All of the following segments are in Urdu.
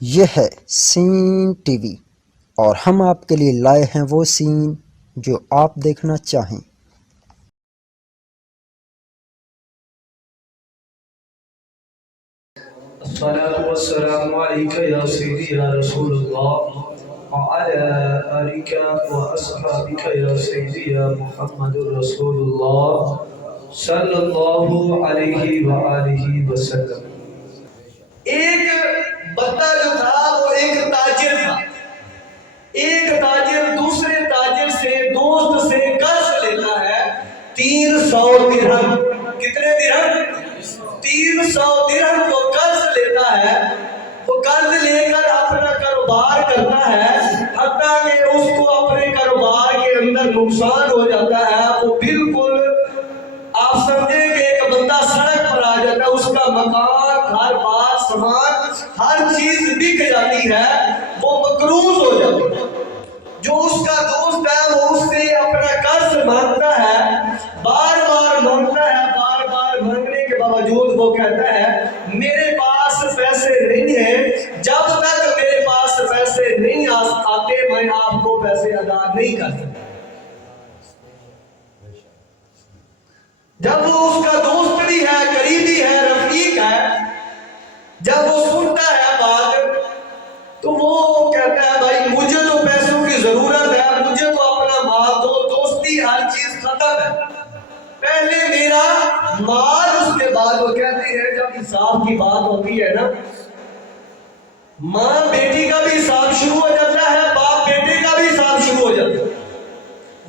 یہ ہے سین ٹی وی اور ہم آپ کے لیے لائے ہیں وہ سین جو آپ دیکھنا چاہیں۔ الصلاة والسلام عليك يا سيدي يا رسول الله وعلى آلك وأصحابك يا سيدي يا محمد رسول الله صلی اللہ علیہ وآلہ وسلم۔ ایک بندہ جو تھا وہ ایک تاجر تھا۔ ایک تاجر دوسرے تاجر سے دوست سے قرض لیتا ہے 300 درہم۔ کتنے درہم؟ 300 درہم کو قرض لیتا ہے۔ وہ قرض لے کر اپنا کاروبار کرتا ہے، حتیٰ کہ اس کو اپنے کاروبار کے اندر نقصان ہو جاتا ہے۔ وہ بالکل آپ سمجھیں کہ ایک بندہ سڑک پر آ جاتا ہے، اس کا مکان، گھر بار، سامان، ہر چیز بک جاتی ہے، وہ مقروض ہو جاتا ہے۔ جو اس کا دوست ہے وہ اس سے اپنا قرض مانگتا ہے، بار بار مانگتا ہے، بار بار مانگنے کے باوجود وہ کہتا ہے میرے پاس پیسے نہیں ہیں، جب تک میرے پاس پیسے نہیں آتے میں آپ کو پیسے ادا نہیں کر سکتا۔ جب وہ اس کا دوست بھی ہے، قریبی ہے، رفیق ہے، جب وہ سنتا ہے بات تو وہ کہتا ہے بھائی مجھے تو پیسوں کی ضرورت ہے، مجھے تو اپنا مال دو، دوستی ہر چیز ختم ہے، پہلے میرا مال۔ اس کے بعد وہ کہتے ہیں جب حساب کی بات ہوتی ہے نا، ماں بیٹی کا بھی حساب شروع ہو جاتا ہے، باپ بیٹے کا بھی حساب شروع ہو جاتا ہے۔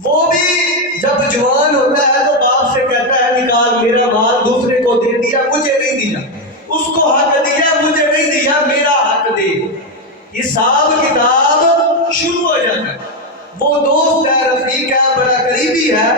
وہ بھی جب جوان ہوتا ہے تو باپ سے کہتا ہے نکال میرا مال، دوسرے کو دے دیا مجھے نہیں دیا، اس کو حق دیا مجھے نہیں دیا، میرا حق دے۔ حساب کتاب شروع ہو جاتا ہے۔ وہ دوست ہے، رفیق ہے، بڑا قریبی ہے،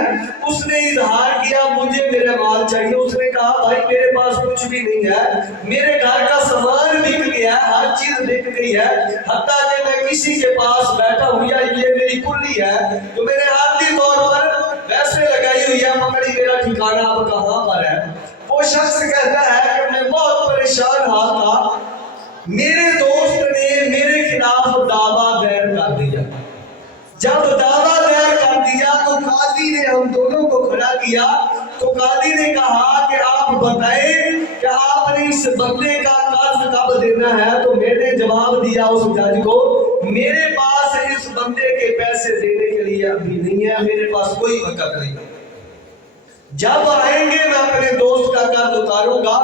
اس نے اظہار کیا مجھے میرا مال چاہیے۔ اس نے کہا بھائی میرے پاس کچھ بھی نہیں ہے، میرے گھر کا سامان بک گیا ہے، ہر چیز بک گئی ہے، حتیٰ کہ میں کسی کے پاس بیٹھا ہوں یا یہ میری کلی ہے جو میں نے عادی طور پر ویسے لگائی ہوئی ہے، مگر میرا ٹھکانہ اب کہاں پر ہے۔ وہ شخص کہتا ہے کہ میں بہت پریشان حال تھا، میرے دوست نے میرے خلاف دعویٰ دائر کر دیا۔ جب دعویٰ دائر کر دیا تو قاضی نے ہم دونوں کو کھڑا کیا، تو قاضی نے کہا کہ آپ بتائیں کہ آپ نے اس بندے کا قرض کب دینا ہے۔ تو میں نے جواب دیا اس جج کو میرے پاس اس بندے کے پیسے دینے کے لیے ابھی نہیں ہے، میرے پاس کوئی وقت نہیں، جب آئیں گے میں اپنے دوست کا قرض اتاروں گا،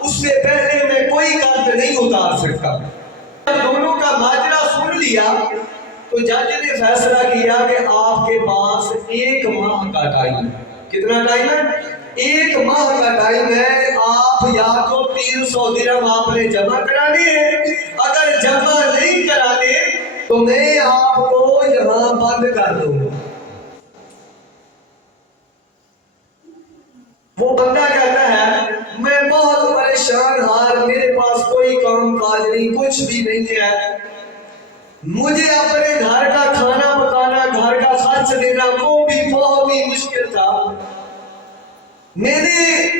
اس سے پہلے میں کوئی قرض نہیں اتار سکتا۔ دونوں کا ماجرا سن لیا تو جج نے فیصلہ کیا کہ آپ کے پاس 1 ماہ کا ٹائم ہے۔ کتنا ٹائم ہے؟ 1 ماہ کا ٹائم ہے۔ آپ یا تو 300 درہم آپ نے جمع کرانے ہیں، اگر جمع نہیں کرانے تو میں آپ کو یہاں بند کر دوں گا۔ وہ بندہ کہتا ہے میں بہت پریشان حال، میرے پاس کوئی کام کاج نہیں، کچھ بھی نہیں ہے، مجھے اپنے گھر کا کھانا پکانا، گھر کا خرچ دینا وہ بھی بہت ہی مشکل تھا۔ میں نے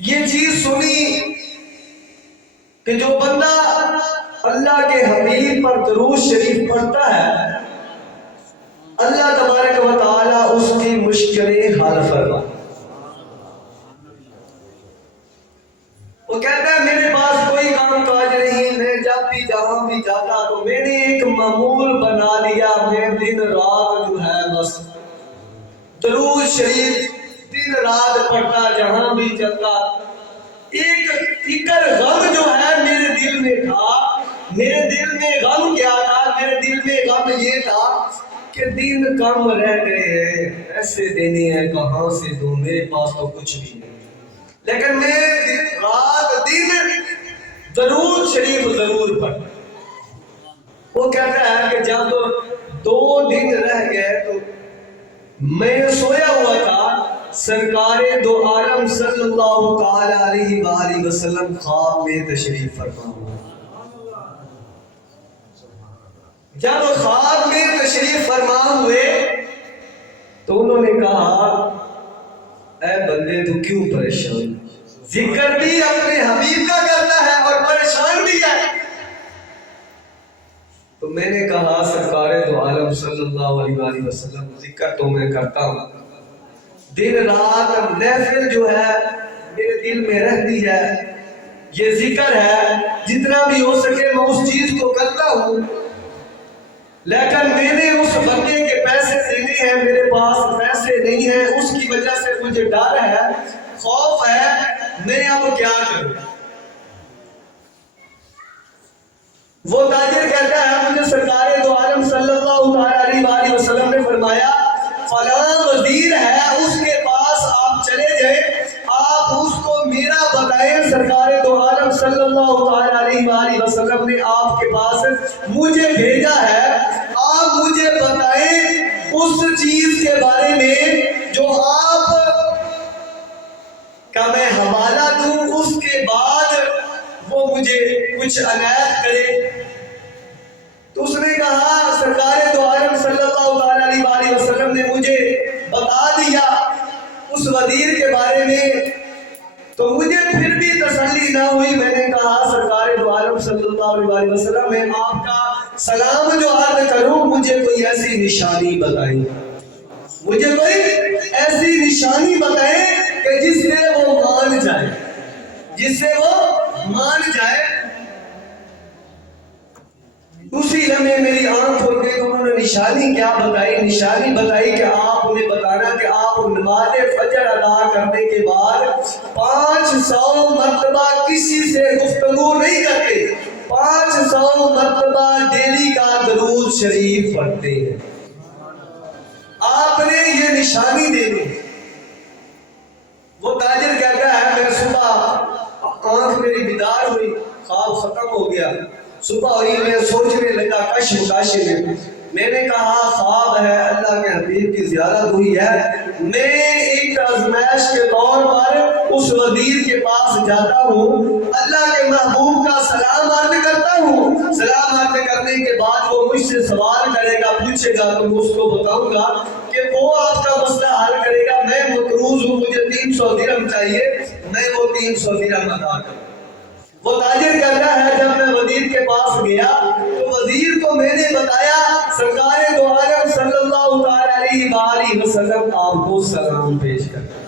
یہ چیز سنی کہ جو بندہ اللہ کے حبیب پر درود شریف پڑھتا ہے اللہ تبارک و تعالی اس کی مشکلیں حل فرما۔ وہ کہتا ہے میرے پاس کوئی کام کاج نہیں، میں جب بھی جہاں بھی جاتا تو میں نے ایک معمول بنا لیا، میں دن رات جو ہے بس درود شریف دن رات پڑھتا، جہاں بھی چلتا۔ ایک فکر غم جو ہے میرے دل میں تھا، میرے دل میں غم کیا تھا؟ میرے دل میں غم یہ تھا کہ دن کم رہ گئے ہیں، ایسے دینے ہیں کہاں سے دوں، میرے پاس تو کچھ بھی نہیں، لیکن میں رات دن درود شریف ضرور پڑھ۔ وہ کہتا ہے کہ جب 2 دن رہ گئے تو میں سویا ہوا تھا، سرکار دو عالم صلی اللہ تعالی علیہ وآلہ وسلم خواب میں تشریف فرما ہوا۔ جب خواب میں تشریف فرما ہوئے تو انہوں نے کہا اے بندے تو کیوں پریشان؟ ذکر بھی اپنے حبیب کا کرتا ہے اور پریشان بھی ہے۔ تو میں نے کہا سرکار دو عالم صلی اللہ علیہ وآلہ وسلم ذکر تو میں کرتا ہوں، دن رات محفل جو ہے میرے دل میں رہتی ہے، یہ ذکر ہے، جتنا بھی ہو سکے میں اس چیز کو کرتا ہوں، لیکن میں نے اس بندے کے پیسے دینے ہیں، میرے پاس پیسے نہیں ہیں، اس کی وجہ سے مجھے ڈر ہے، خوف ہے، میں اب کیا کروں؟ وہ تاجر کہتا ہے مجھے سرکار دو عالم صلی اللہ علیہ وآلہ وسلم نے فرمایا فلاں وزیر ہے، اس کے پاس آپ چلے جائیں، آپ اس کو میرا بتائیں، سرکار دو عالم صلی اللہ علیہ وآلہ وسلم نے آپ کے پاس مجھے بھیجا ہے، آپ مجھے بتائیں اس چیز کے بارے میں جو آپ کا میں حوالہ دوں، اس کے بعد وہ مجھے کچھ عنایت کرے۔ تو اس نے کہا سرکار دو عالم صلی اللہ علیہ وآلہ وسلم نے مجھے بتا دیا اس وزیر کے بارے میں، تو مجھے پھر بھی تسلی نہ ہوئی، میں نے کہا سرکار دو عالم صلی اللہ علیہ وآلہ وسلم میں آپ کا سلام جو عرض کروں، مجھے کوئی ایسی نشانی بتائیں، مجھے کوئی ایسی نشانی بتائیں کہ جس سے وہ مان جائے، جس سے وہ مان جائے۔ اسی لمحے میری آنکھ کھل گئی، انہوں نے نشانی کیا بتائی؟ نشانی بتائی کہ آپ انہیں بتانا کہ آپ نماز فجر ادا کرنے کے بعد 500 مرتبہ کسی سے گفتگو نہیں کرتے، 500 مرتبہ ڈیلی کا درود شریف پڑھتے ہیں۔ آپ نے یہ نشانی دینی۔ وہ تاجر کہتا ہے میں صبح آنکھ میری بیدار ہوئی، خواب ختم ہو گیا، صبح ہوئی میں سوچنے لگا کشمکش میں نے کہا خواب ہے، اللہ کے حبیب کی زیارت ہوئی ہے، میں ایک آزمائش کے طور پر اس وزیر کے پاس جاتا ہوں، اللہ کے محبوب کا سلام عرض کرتا ہوں، سلام عرض کرنے کے بعد وہ مجھ سے سوال کرے گا، پوچھے گا، تو میں اس کو بتاؤں گا کہ وہ آپ کا مسئلہ حل کرے گا، میں مقروض ہوں، مجھے 300 درہم چاہیے، میں وہ 300 درہم ادا کروں۔ وہ تاجر کہتا ہے جب میں وزیر کے پاس گیا تو وزیر کو میں نے بتایا سرکار دو عالم صلی اللہ علیہ وآلہ وسلم آپ کو سلام پیش کرتا ہے۔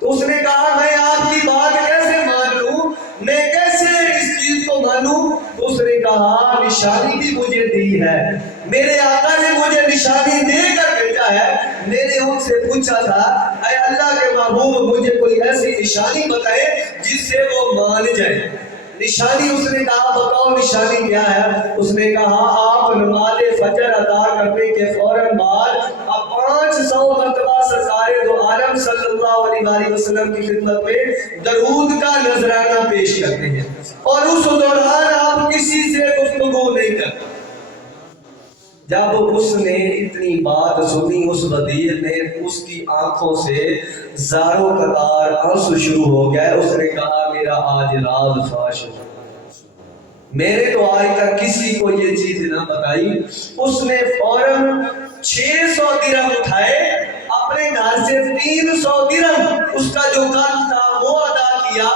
تو اس نے کہا میں آپ کی بات کیسے مان لوں، میں کیسے اس چیز کو مانوں؟ تو اس نے کہا نشانی بھی مجھے دی ہے، میرے آقا نے مجھے نشانی دے کر بھیجا ہے، میں نے ان سے پوچھا تھا اے اللہ کے محبوب مجھے کوئی ایسی نشانی بتائے جس سے وہ مان جائے۔ نشانی اس نے کہا بتاؤ نشانی کیا ہے؟ اس نے کہا آپ نماز فجر ادا کرنے کے فوراً بعد اب 500 مرتبہ سرکار دو عالم صلی اللہ علیہ وسلم کی خدمت میں درود کا نذرانہ پیش کرتے ہیں، اور اس دوران آپ کسی سے گفتگو نہیں کرتے۔ جب اس نے اتنی بات سنی اس وزیر نے اس کی آنکھوں سے زاروں قطار آنسو شروع ہو گیا، اس نے کہا میرا آج راز فاش ہو، میں نے تو آج تک کسی کو یہ چیز نہ بتائی۔ اس نے فوراً 600 درہم اٹھائے، اپنے گھر سے 300 درہم اس کا جو قرض تھا وہ ادا کیا،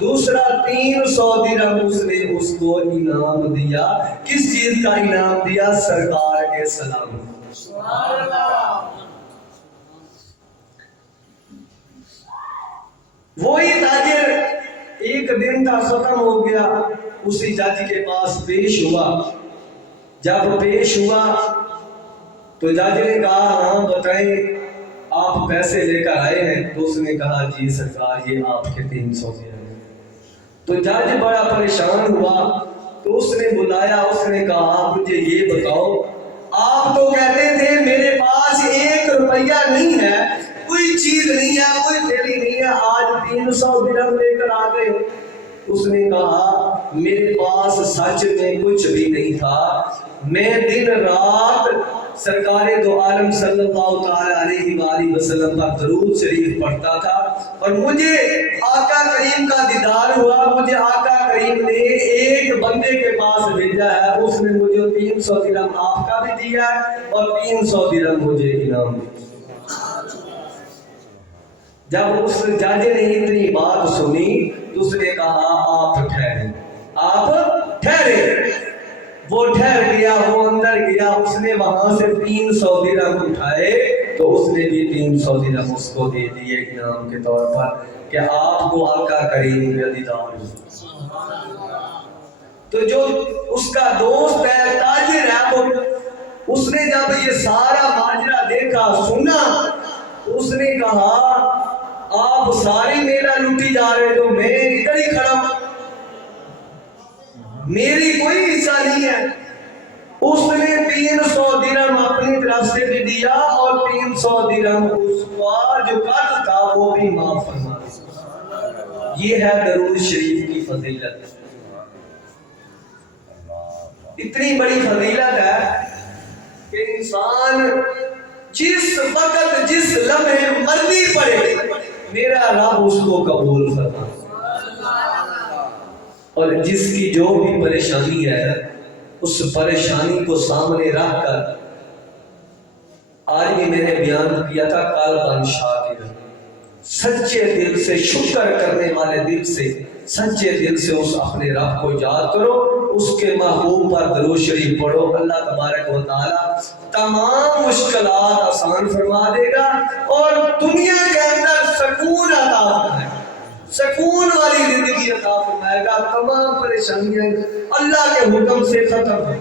دوسرا 300 درہم اس نے اس کو انعام دیا۔ کس چیز کا انعام دیا؟ سرکار کے سلام۔ سبحان اللہ۔ وہی تاجر ایک دن کا ختم ہو گیا، اسی جج کے پاس پیش ہوا، جب پیش ہوا تو جج نے کہا ہاں بتائیں آپ پیسے لے کر آئے ہیں؟ تو اس نے کہا جی سرکار یہ آپ کے 300 درہم۔ تو جج بڑا پریشان ہوا، تو اس نے بلایا، اس نے کہا مجھے یہ بتاؤ آپ تو کہتے تھے میرے پاس 1 روپیہ نہیں ہے، کوئی چیز نہیں ہے، کوئی تھیلی نہیں ہے، آج 300 درہم لے کر آ گئے۔ اس نے کہا میرے پاس سچ میں کچھ بھی نہیں تھا، میں دن رات سرکار دو عالم صلی اللہ علیہ وآلہ وسلم پر درود شریف پڑھتا تھا، اور مجھے آقا کریم کا دیدار ہوا، مجھے آقا کریم نے ایک بندے کے پاس بھیجا ہے، اس نے مجھے 300 درہم آپ کا بھی دیا اور 300 درہم مجھے انعام دیا۔ جب اس جج نے اتنی بات سنی تو اس نے کہا آپ ٹھہرے، آپ ٹھہرے۔ وہ ٹھہر گیا، وہ اندر گیا، اس نے وہاں سے 300 درہم اٹھائے تو اس نے بھی 300 درہم اس کو دے دیے انعام کے طور پر کہ آپ کو آقا کریم کا دیدار ہو۔ تو جو اس کا دوست ہے، تاجر ہے، وہ اس نے جب یہ سارا ماجرا دیکھا سنا تو اس نے کہا آپ ساری میرا لوٹی جا رہے تو میں ادھر ہی کھڑا ہوں، میری کوئی حصہ نہیں ہے۔ اس نے 300 درہم اپنی طرف سے بھی دیا اور 300 درہم اس کا جو قرض تھا وہ بھی معاف فرما دیا۔ یہ ہے درود شریف کی فضیلت۔ اتنی بڑی فضیلت ہے کہ انسان جس وقت جس لمحے مرضی پڑے میرا رب اس کو قبول فرما، اور جس کی جو بھی پریشانی ہے اس پریشانی کو سامنے رکھ کر، آج بھی میں نے بیان کیا تھا قلباً شاکر، سچے دل سے شکر کرنے والے دل سے، سچے دل سے اس اپنے رب کو یاد کرو، اس کے محبوب پر درود شریف پڑھو، اللہ تبارک و تعالی تمام مشکلات آسان فرما دے گا اور دنیا کے اندر سکون عطا فرمائے گا، سکون والی زندگی عطا فرمائے گا، تمام پریشانیاں اللہ کے حکم سے ختم ہو۔